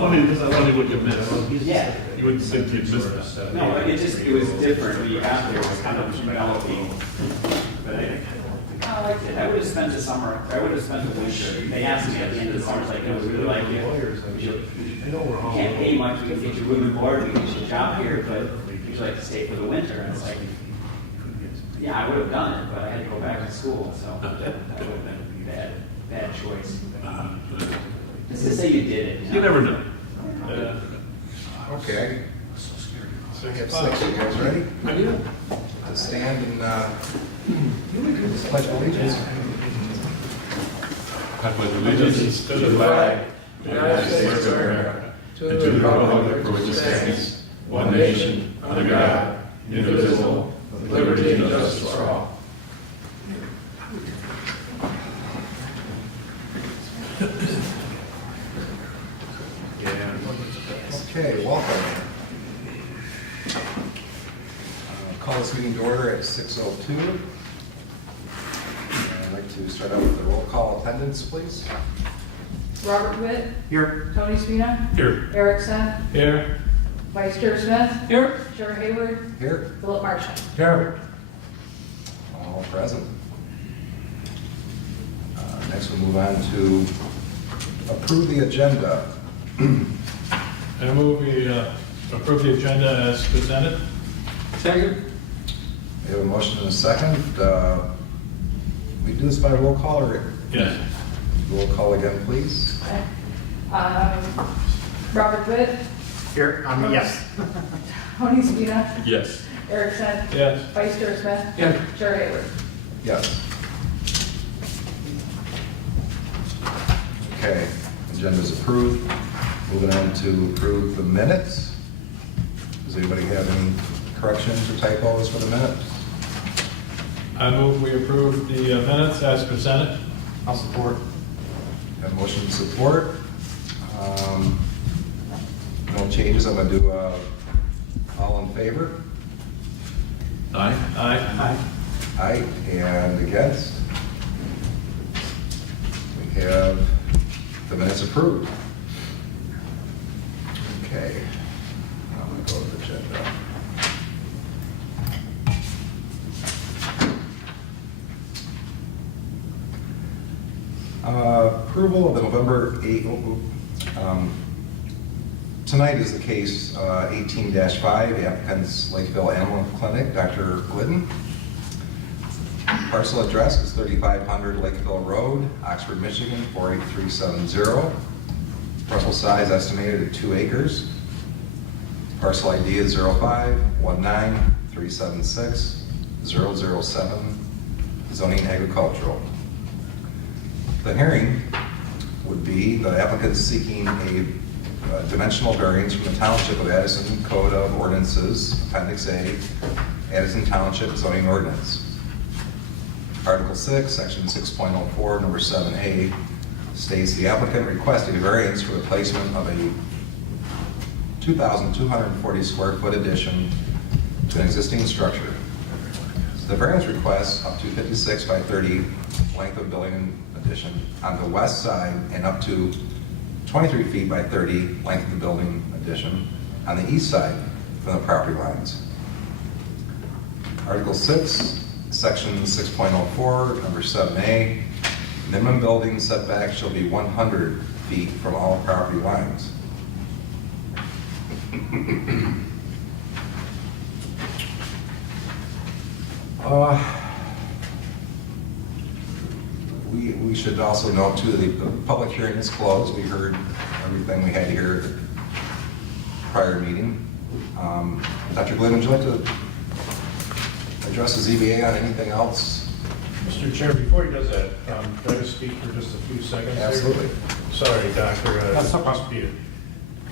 funny, this is funny what you missed. Yeah. You wouldn't think you'd miss that. No, it was different when you got there. It was kind of developing. But I liked it. I would have spent the summer. I would have spent the winter. They asked me at the end of the summer, like, we really like you. We can't pay much. We can get you room and board. We can get you a job here, but would you like to stay for the winter? And it's like, yeah, I would have done it, but I had to go back to school, so that would have been a bad choice. Just to say you did it. You never know. Okay. So we have 6. You guys ready? To stand and pledge allegiance. I pledge allegiance to the flag of the United States of America, and to the republic for which it stands, one nation, under God, indivisible, with liberty and justice for all. Okay, welcome. Call this meeting to order at 6:02. I'd like to start out with the roll call attendance, please. Robert Witt. Here. Tony Spina. Here. Eric Senn. Here. Vice Chair Smith. Here. Chair Hayward. Here. Philip Marshall. Here. All present. Next we'll move on to approve the agenda. I move we approve the agenda as presented. Second. We have a motion and a second. We do this by roll call or Yes. roll call again, please? Okay. Robert Witt. Here, yes. Tony Spina. Yes. Eric Senn. Yes. Vice Chair Smith. Yes. Chair Hayward. Yes. Okay, agenda is approved. Moving on to approve the minutes. Does anybody have any corrections or typos for the minutes? I move we approve the minutes as presented. I'll support. Have motion and support. No changes. I'm going to do all in favor. Aye. Aye. Aye, and against? We have the minutes approved. Okay, I'm going to go to the agenda. Approval of the November 8th. Tonight is the case 18-5, the applicant's Lakeville Animal Clinic, Dr. Glidden. Parcel address is 3500 Lakeville Road, Oxford, Michigan, 48370. Parcel size estimated at 2 acres. Parcel ID is 0519376007, zoning agricultural. The hearing would be the applicant seeking a dimensional variance from the Township of Addison Code of Ordinances, Appendix A, Addison Township zoning ordinance. Article 6, Section 6.04, Number 7A, states the applicant requested a variance for the placement of a 2,240 square foot addition to an existing structure. The variance requests up to 56 by 30 length of building addition on the west side and up to 23 feet by 30 length of the building addition on the east side from the property lines. Article 6, Section 6.04, Number 7A, minimum building setback shall be 100 feet from all property lines. We should also note too, the public hearing is closed. We heard everything we had to hear at the prior meeting. Dr. Glenn, would you like to address the ZBA on anything else? Mr. Chair, before he does that, could I just speak for just a few seconds here? Absolutely. Sorry, Doctor. That's no problem.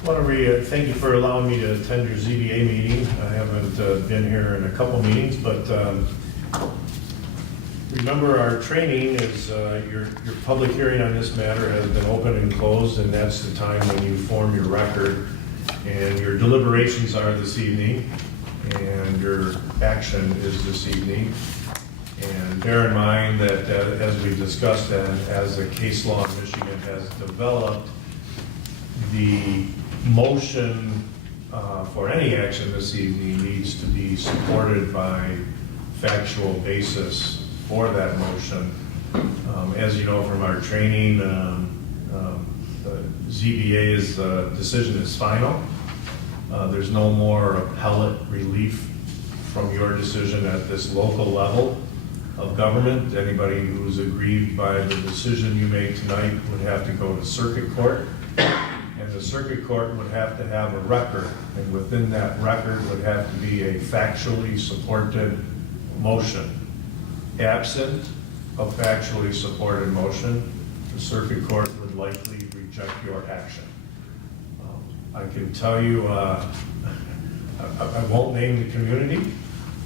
I want to thank you for allowing me to attend your ZBA meeting. I haven't been here in a couple meetings, but remember our training is your public hearing on this matter has been open and closed, and that's the time when you form your record. And your deliberations are this evening, and your action is this evening. And bear in mind that as we discussed, and as the case law in Michigan has developed, the motion for any action this evening needs to be supported by factual basis for that motion. As you know from our training, the ZBA's decision is final. There's no more appellate relief from your decision at this local level of government. Anybody who's aggrieved by the decision you make tonight would have to go to circuit court, and the circuit court would have to have a record, and within that record would have to be a factually supported motion. Absent a factually supported motion, the circuit court would likely reject your action. I can tell you, I won't name the community,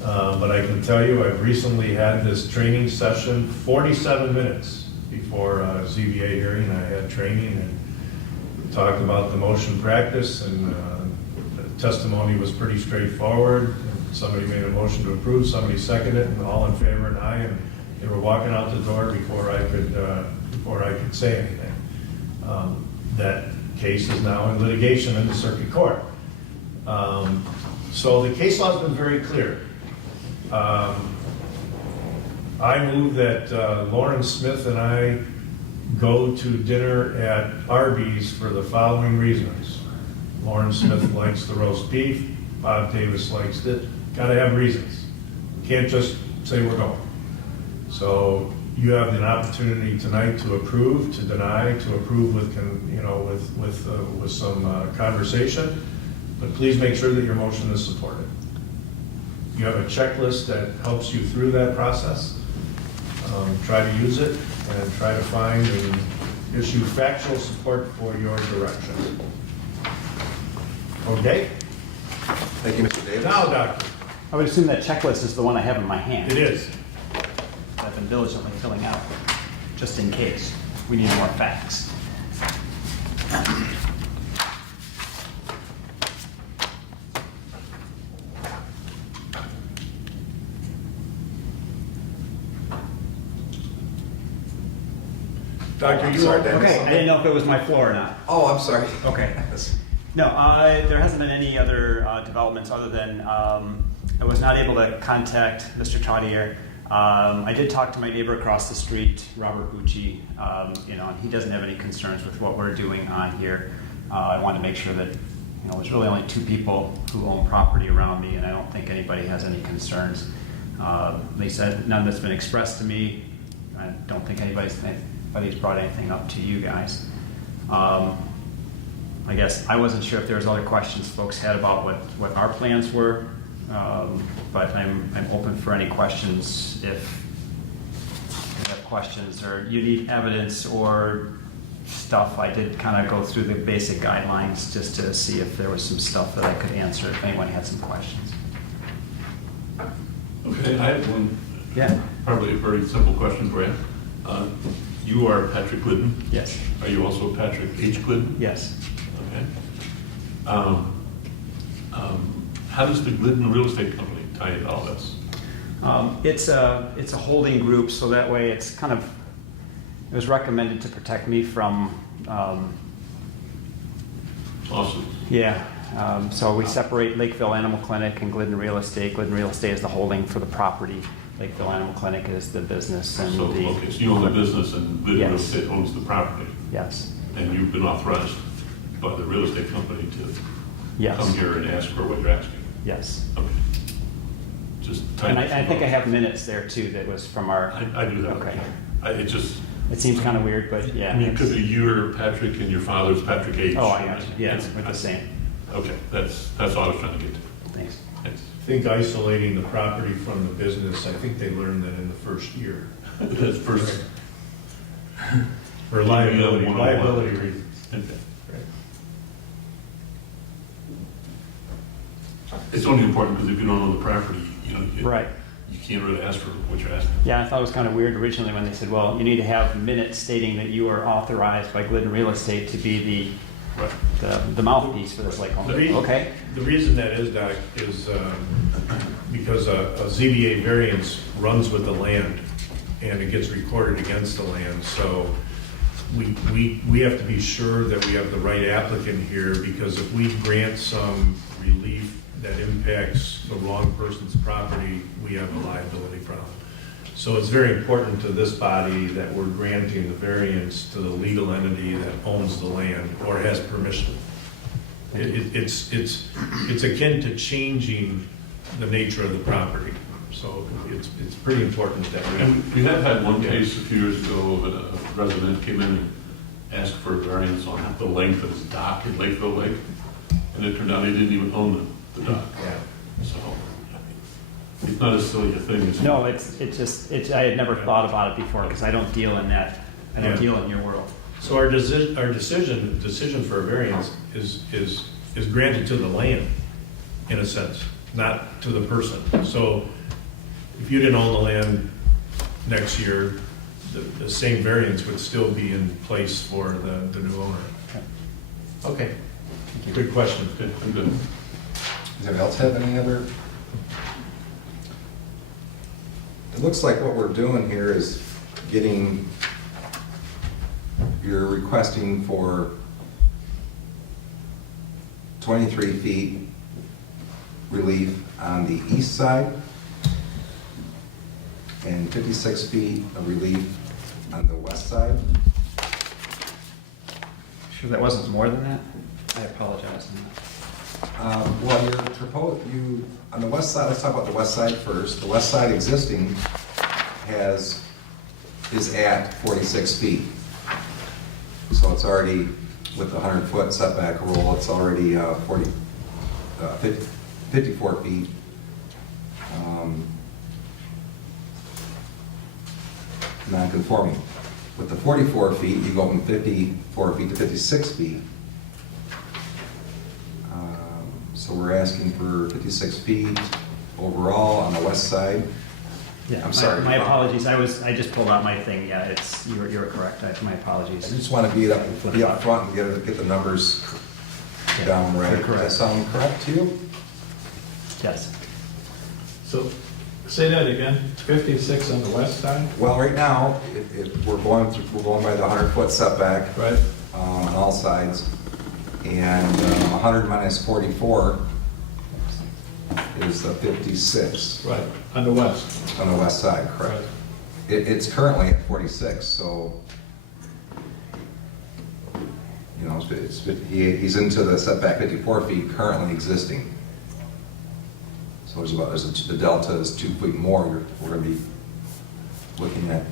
but I can tell you I've recently had this training session 47 minutes before a ZBA hearing. I had training and talked about the motion practice, and the testimony was pretty straightforward. Somebody made a motion to approve, somebody seconded it, and all in favor and aye, and they were walking out the door before I could say anything. That case is now in litigation in the circuit court. So the case law has been very clear. I move that Lauren Smith and I go to dinner at Arby's for the following reasons. Lauren Smith likes the roast beef, Bob Davis likes it. Gotta have reasons. Can't just say we're going. So you have an opportunity tonight to approve, to deny, to approve with some conversation, but please make sure that your motion is supported. You have a checklist that helps you through that process. Try to use it and try to find and issue factual support for your direction. Okay? Thank you, Mr. Davis. Now, Doctor. I would assume that checklist is the one I have in my hand. It is. I've been diligently filling out, just in case we need more facts. Doctor, I'm you sorry, are Dennis. Okay, I didn't know if it was my floor or not. Oh, I'm sorry. Okay. No, there hasn't been any other developments other than I was not able to contact Mr. Tonnier. I did talk to my neighbor across the street, Robert Bucci, and he doesn't have any concerns with what we're doing on here. I wanted to make sure that, there's really only two people who own property around me, and I don't think anybody has any concerns. They said none that's been expressed to me. I don't think anybody's brought anything up to you guys. I guess I wasn't sure if there was other questions folks had about what our plans were, but I'm open for any questions if you have questions or you need evidence or stuff. I did kind of go through the basic guidelines just to see if there was some stuff that I could answer if anyone had some questions. Okay, I have one, Yeah. probably a very simple question for you. You are Patrick Glidden. Yes. Are you also Patrick H. Glidden? Yes. Okay. How does the Glidden Real Estate Company tie into all this? It's a holding group, so that way it's kind of, it was recommended to protect me from, Lawsuits? yeah. So we separate Lakeville Animal Clinic and Glidden Real Estate. Glidden Real Estate is the holding for the property. Lakeville Animal Clinic is the business and So, the. okay, so you own the business and Glidden Real Yes. Estate owns the property. Yes. And you've been authorized by the real estate company to Yes. come here and ask for what you're asking? Yes. Okay. Just And type. I think I have minutes there too that was from our, I do that. Okay. It just, it seems kind of weird, but yeah. I mean, it's- because you're Patrick and your father's Patrick H. Oh, I got you. Yeah, And- with the same. Okay, that's all I was trying to get to. Thanks. Thanks. I think isolating the property from the business, I think they learned that in the first year. That's first. For liability reasons. Okay. Right. It's only important because if you don't own the property, Right. you can't really ask for what you're asking. Yeah, I thought it was kind of weird originally when they said, well, you need to have minutes stating that you are authorized by Glidden Real Estate to be Right. the mouthpiece for this lake home. Okay. The reason that is, Doc, is because a ZBA variance runs with the land and it gets recorded against the land. So we have to be sure that we have the right applicant here, because if we grant some relief that impacts the wrong person's property, we have a liability problem. So it's very important to this body that we're granting the variance to the legal entity that owns the land or has permission. It's akin to changing the nature of the property. So it's pretty important that we. And we have had one case a few years ago that a resident came in and asked for a variance on the length of his dock in Lakeville Lake, and it turned out he didn't even own the dock. Yeah. So, it's not as silly a thing as. No, it's I had never thought about it before, because I don't deal in that, I don't Yeah. deal in your world. So our decision for a variance is granted to the land, in a sense, not to the person. So if you didn't own the land next year, the same variance would still be in place for the new owner. Okay, good question. Okay, I'm good. Does anyone else have any other? It looks like what we're doing here is you're requesting for 23 feet relief on the east side and 56 feet of relief on the west side. Sure that wasn't more than that? I apologize. Well, on the west side, let's talk about the west side first. The west side existing is at 46 feet. So it's already, with the 100-foot setback rule, it's already 54 feet. Non-conforming. With the 44 feet, you go from 54 feet to 56 feet. So we're asking for 56 feet overall on the west side. Yeah, I'm sorry. My apologies, I just pulled out my thing, yeah, you're correct, my I apologies. just want to be up front and get the numbers down right. You're correct. Does that sound correct to you? Yes. So, say that again, 56 on the west side? Well, right now, we're going by the 100-foot setback Right. on all sides, and 100 minus 44 is the 56 Right, on the west. on the west side, correct? It's currently at 46, so, you know, he's into the setback 54 feet currently existing. So the delta is 2 feet more. We're going to be looking at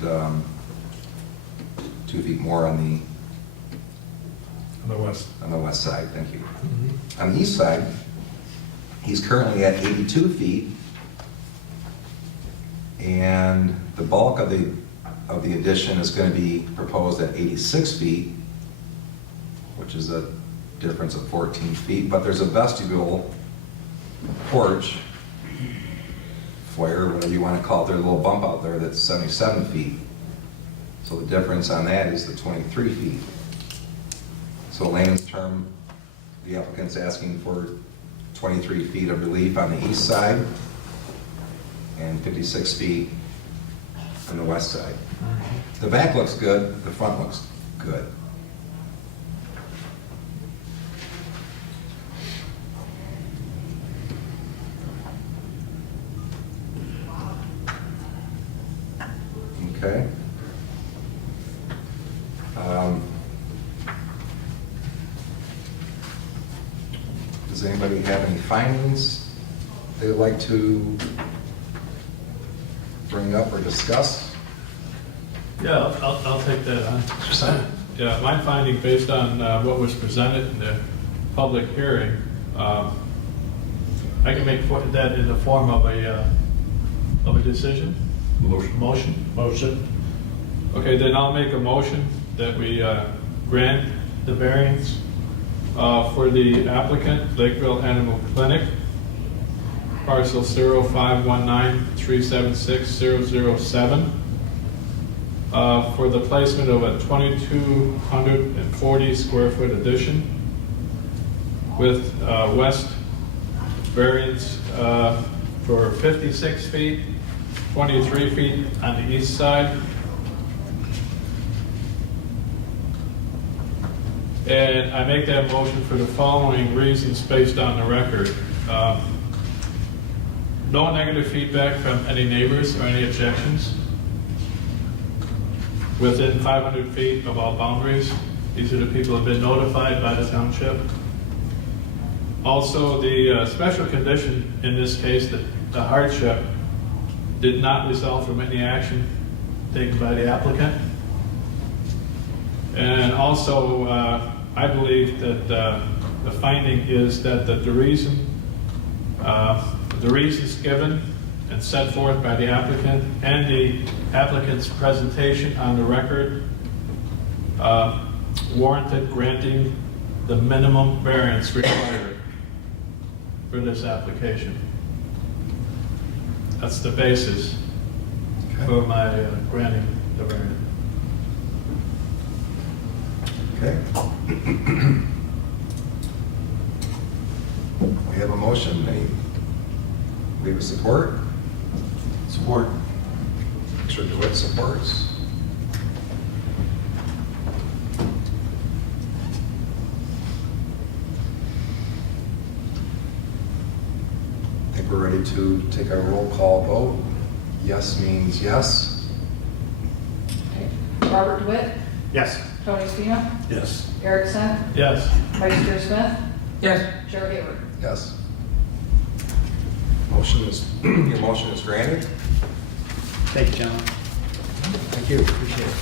2 feet more on On the west. the west side. Thank you. On the east side, he's currently at 82 feet, and the bulk of the addition is going to be proposed at 86 feet, which is a difference of 14 feet. But there's a vestibule, porch, foyer, whatever you want to call it. There's a little bump out there that's 77 feet. So the difference on that is the 23 feet. So layman's term, the applicant's asking for 23 feet of relief on the east side and 56 feet on the west side. The back looks good, the front looks good. Okay. Does anybody have any findings they would like to bring up or discuss? Yeah, I'll take that on. Yeah, my finding based on what was presented in the public hearing, I can make that in the form of a decision. Motion. Okay, then I'll make a motion that we grant the variance for the applicant, Lakeville Animal Clinic, parcel 0519376007, for the placement of a 2,240 square foot addition with west variance for 56 feet, 23 feet on the east side, And I make that motion for the following reasons based on the record. No negative feedback from any neighbors or any objections. Within 500 feet of all boundaries. These are the people who have been notified by the township. Also, the special condition in this case, that the hardship did not result from any action taken by the applicant. And also, I believe that the finding is that the reasons given and set forth by the applicant and the applicant's presentation on the record warranted granting the minimum variance required for this application. That's the basis for my granting the variance. Okay. We have a motion. We have a support? Support. Mr. DeWitt supports. I think we're ready to take our roll call vote. Yes means yes. Okay. Robert DeWitt, Yes. Tony Spino, Yes. Eric Sen, Yes. Vice Chair Smith, Yes. Chair Hayward. Yes. Motion is, your motion is granted. Thank you, gentlemen. Thank you. Appreciate it.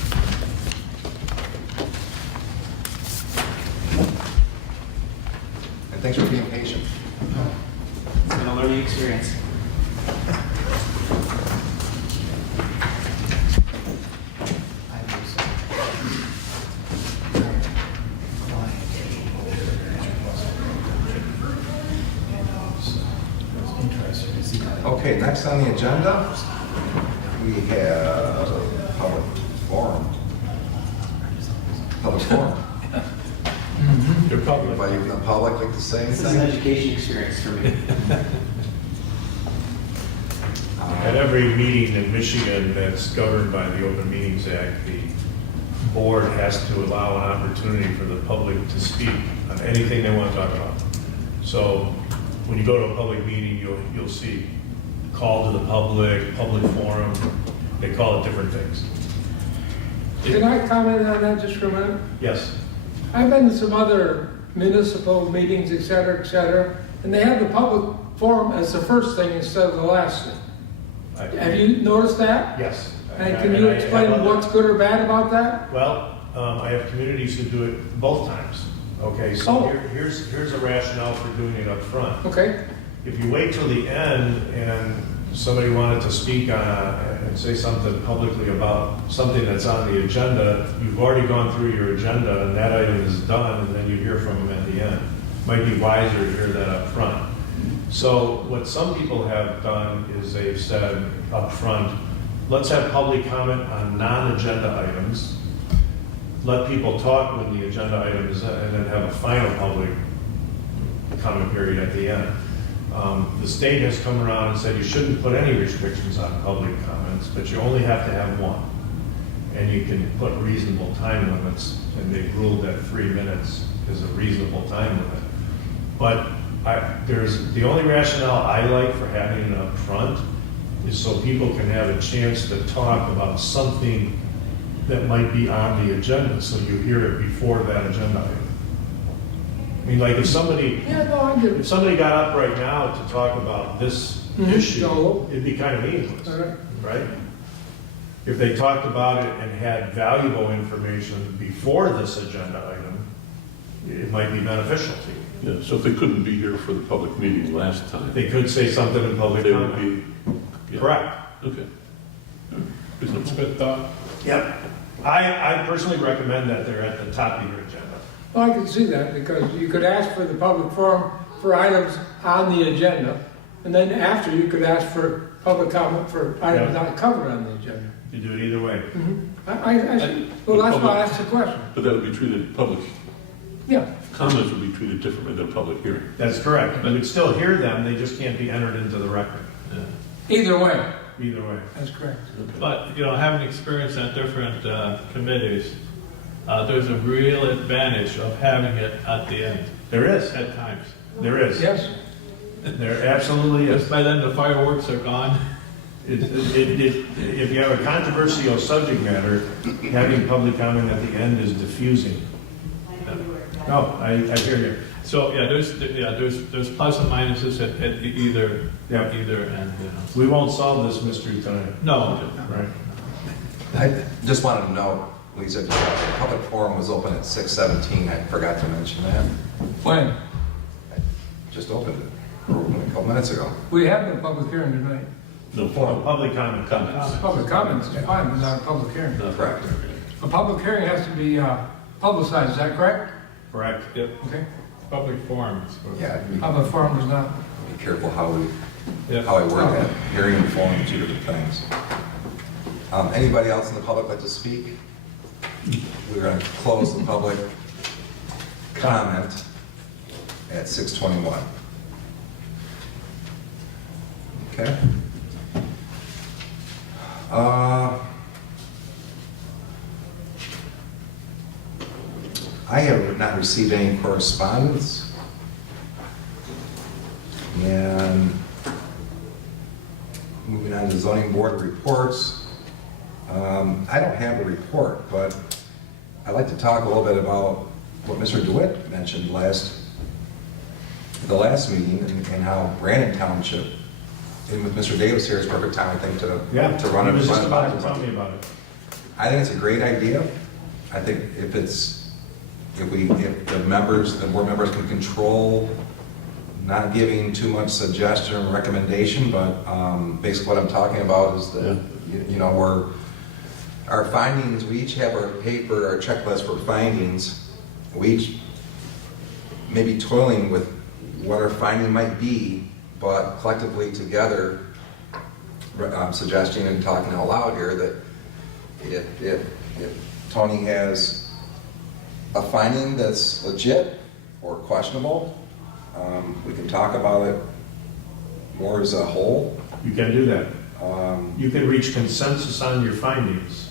And thanks for being patient. It's been a learning experience. Okay, next on the agenda, we have public forum. Public forum. Your public. Anybody from the public like to say This is an anything? education experience for me. At every meeting in Michigan that's governed by the Open Meetings Act, the board has to allow an opportunity for the public to speak on anything they want to talk about. So when you go to a public meeting, you'll see call to the public forum, they call it different things. Can I comment on that just for a minute? Yes, I've been to some other municipal meetings, et cetera, and they have the public forum as the first thing instead of the last thing. Have you noticed that? yes. And can you I have explain other- what's good or bad about that? Well, I have communities who do it both times. Okay, so Oh. here's a rationale for doing it up front. Okay, If you wait till the end and somebody wanted to speak and say something publicly about something that's on the agenda, you've already gone through your agenda and that item is done, and then you hear from them at the end. Might be wiser to hear that up front. So what some people have done is they've said up front, let's have public comment on non-agenda items. Let people talk when the agenda item is, and then have a final public comment period at the end. The state has come around and said you shouldn't put any restrictions on public comments, but you only have to have one. And you can put reasonable time limits, and they've ruled that 3 minutes is a reasonable time limit. But the only rationale I like for having it up front is so people can have a chance to talk about something that might be on the agenda, so you hear it before that agenda item. I mean, like if somebody yeah, no, I get If it. somebody got up right now to talk about this Mhm. issue, No. it'd be kind of meaningless, All right. right? If they talked about it and had valuable information before this agenda item, it might be beneficial to you. Yeah, so if they couldn't be here for the public meeting last time, They could say something in public they would comment. be. Yeah. Correct. Okay. That's a good thought. Yep. I personally recommend that they're at the top of your agenda. Well, I can see that, because you could ask for the public forum for items on the agenda, and then after you could ask for public comment for items Yeah. not covered on the agenda. You do it either way. Well, that's why I asked the question. But that would be treated, public Yeah, comments would be treated differently than a public hearing. That's correct. You would still hear them, they just can't be entered into the record. either way, Either way. that's correct. But, having experience on different committees, there's a real advantage of having it at the end There is, at times. there is. Yes? There absolutely Because is. by then the fireworks are gone. If you have a controversial subject matter, having public comment at the end is diffusing. No, I hear you. So, there's plus and minuses at either, Yeah. either end, you know. We won't solve this mystery tonight. No, Right. I just wanted to note, Lisa, the public forum was open at 6:17. I forgot to mention that. When? Just opened it a couple minutes ago. We have the public hearing tonight. No Public comment. Public comments is fine, but not a public hearing. Correct. A public hearing has to be publicized, is that correct? Correct. yep, Okay. public forums. Yeah, Public forum does not. be careful how we Yep. word that. Hearing and forum are two different things. Anybody else in the public like to speak? We're going to close the public comment at 6:21. Okay. I have not received any correspondence. And moving on to zoning board reports. I don't have a report, but I'd like to talk a little bit about what Mr. DeWitt mentioned the last meeting, and how Brandon Township, and with Mr. Davis here, is perfect time, I think, to run He it. was just run it about by to tell me about it. I think it's a great idea. I think if the board members can control, not giving too much suggestion or recommendation, but basically what I'm talking about is that, our findings, we each have our paper, our checklist for findings. We each may be toiling with what our finding might be, but collectively together, suggesting and talking out loud here that if Tony has a finding that's legit or questionable, we can talk about it more as a whole. You can do that. You can reach consensus on your findings.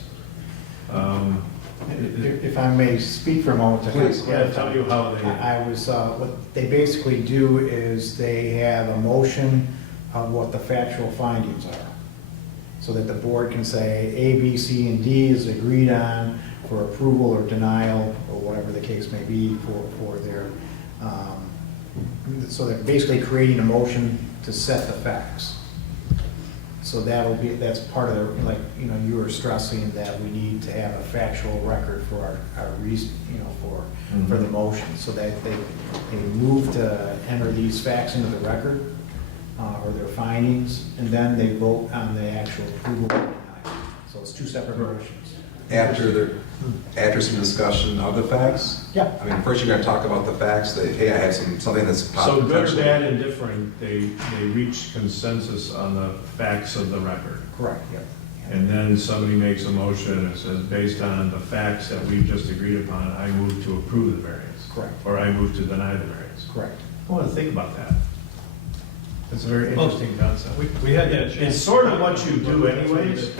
If I may speak for a moment. to Please. Yeah, tell you how they. I was, what they basically do is they have a motion of what the factual findings are. So that the board can say A, B, C, and D is agreed on for approval or denial, or whatever the case may be for their, so they're basically creating a motion to set the facts. So that's part of the, like, you were stressing that we need to have a factual record for our reason, for the motion, so that they move to enter these facts into the record, or their findings, and then they vote on the actual approval or denial. So it's two separate motions. After some discussion of the facts? Yeah. I mean, first you're going to talk about the facts, that, hey, I have something that's So good or potentially- bad and different, they reach consensus on the facts of the record. Correct, yeah. And then somebody makes a motion and says, based on the facts that we've just agreed upon, I move to approve the variance. Correct. Or I move to deny the variance. Correct. I want to think about that. It's a very interesting concept. We had that chance. It's sort of what you do anyways.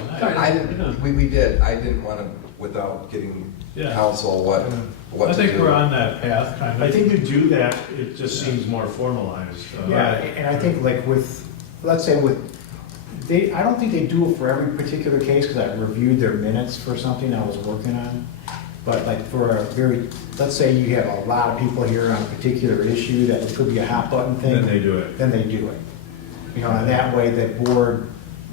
We did. I didn't want to, without getting Yeah. counsel what I to do. think we're on that path, kind of. I think you do that, it just seems more formalized. Yeah, and I think like let's say I don't think they do it for every particular case, because I reviewed their minutes for something I was working on. But like for let's say you have a lot of people here on a particular issue that could be a hot button thing. Then they do it. Then they do it. And that way the board,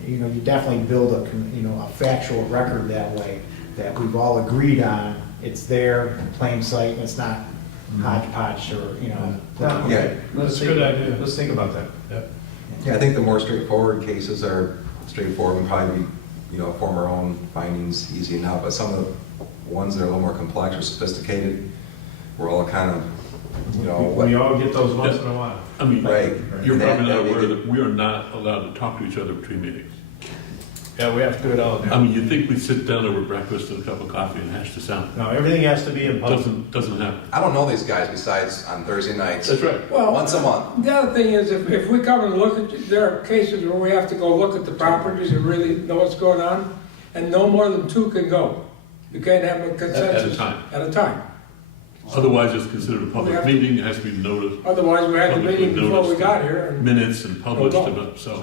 you definitely build a factual record that way, that we've all agreed on. It's there, in plain sight, and it's not hodgepodge or, Yeah. That's a good idea. Let's think about that. Yep. Yeah, I think the more straightforward cases are straightforward, and probably, form our own findings easy enough, but some of the ones that are a little more complex or sophisticated, we're all kind of, We all get those once in a while. I mean, Right. you're probably not That- aware that we are not allowed to talk to each other between meetings. Yeah, we have to do it all I now. mean, you think we sit down over breakfast and a cup of coffee and hash this out? No, everything has to be in public. Doesn't happen. I don't know these guys besides on Thursday nights. That's right. Well, Once a month. the other thing is, if we come and look at, there are cases where we have to go look at the properties and really know what's going on, and no more than two can go. You can't have a consensus. time. At a time. Otherwise, it's considered a We public have- meeting, it has to be noticed, Otherwise, we had the Publicly meeting before we noticed. got here. and- minutes and published, Go. and so.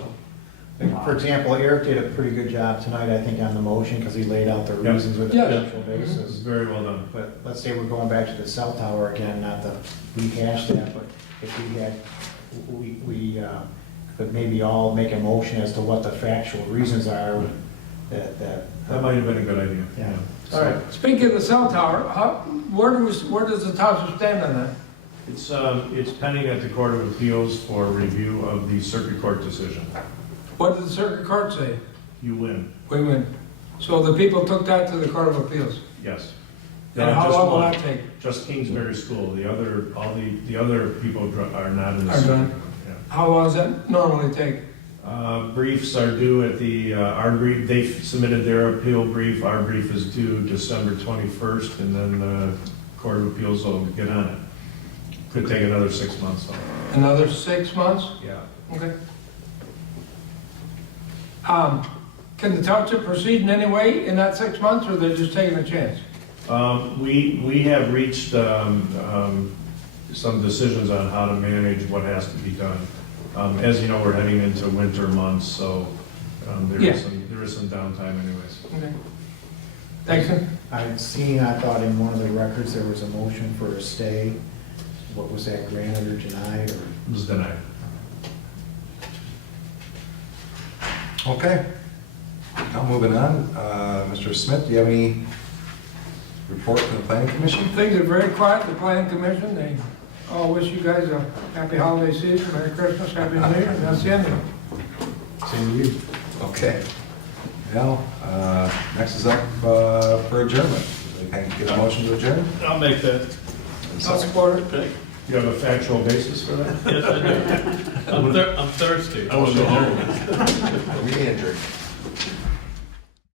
For example, Eric did a pretty good job tonight, I think, on the motion, because he laid out the Yeah. reasons with the Yeah. factual This is basis. very well done. But let's say we're going back to the cell tower again, not to rehash that, but if we had, we could maybe all make a motion as to what the factual reasons are that. That might have been a good idea. Yeah. All right, speaking of the cell tower, where does the township stand on that? It's pending at the Court of Appeals for review of the circuit court decision. What did the circuit court say? You win, We win. So the people took that to the Court of Appeals. yes. And how Just long will one. that take? Just Kingsbury School, all the other people are not in the Are circuit done. court. Yeah. How long does that normally take? Briefs are due at our brief, they've submitted their appeal brief, our brief is due December 21st, and then the Court of Appeals will get on it. Could take another 6 months. Another 6 months? Yeah. Okay. Can the township proceed in any way in that 6 months, or they're just taking a chance? We have reached some decisions on how to manage what has to be done. As you know, we're heading into winter months, so there Yeah. is some downtime anyways. Okay. Thanks, sir. I had seen, I thought in one of the records, there was a motion for a stay. What was that, granted or denied, or? It was denied. Okay. Now moving on, Mr. Smith, do you have any report from the planning commission? Things are very quiet, the planning commission, they all wish you guys a happy holiday season, Merry Christmas, Happy New Year, and that's the end of it. Same to you. Okay. Well, next is up for adjournment. Can I get a motion to adjourn? I'll make that. I'll support it. Okay. You have a factual basis for that? Yes, I do. I'm thirsty. I want to go home. Meeting adjourned.